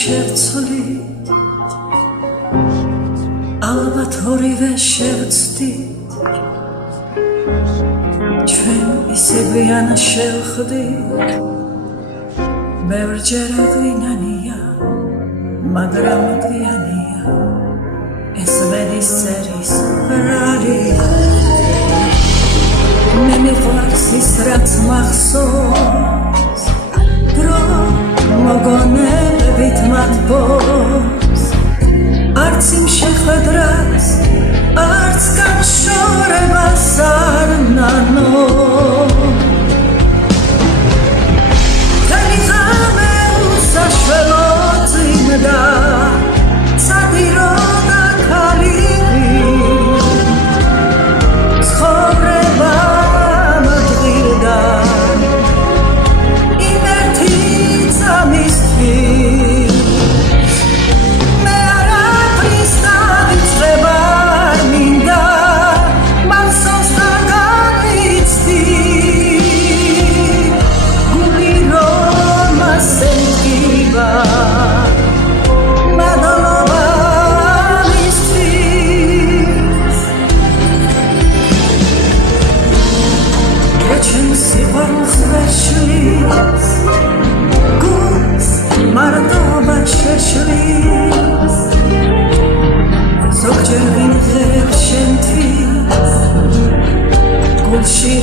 შევცვლით ალბათ ორივე შევცდით ჩვენ ისევიან შევხვდით ბევრჯერ გვინანია მაგრამ გვიანია ეს ვერის წერის ბრალია მე მიყვარს ის რაც მახსოვს დრო მოგონებით მათ ბობს არც იმ შეხვედრას არც განშორებას არ ნანო თელი ღამე უსაშველო წინდა სადიროდა ქალივი ცხოვრება მადღირდა იმერთი წამისთვის მე არაფრის დავიწყება არ მინდა მახსოვს დაგავიცდი გული რომ ასე მტკივა მადლობა მისთვის ჩემ სიყვარულს ვერ შლის გულს მარტობა შეშლის ზოგჯერ ვინღებ შენთვის გულში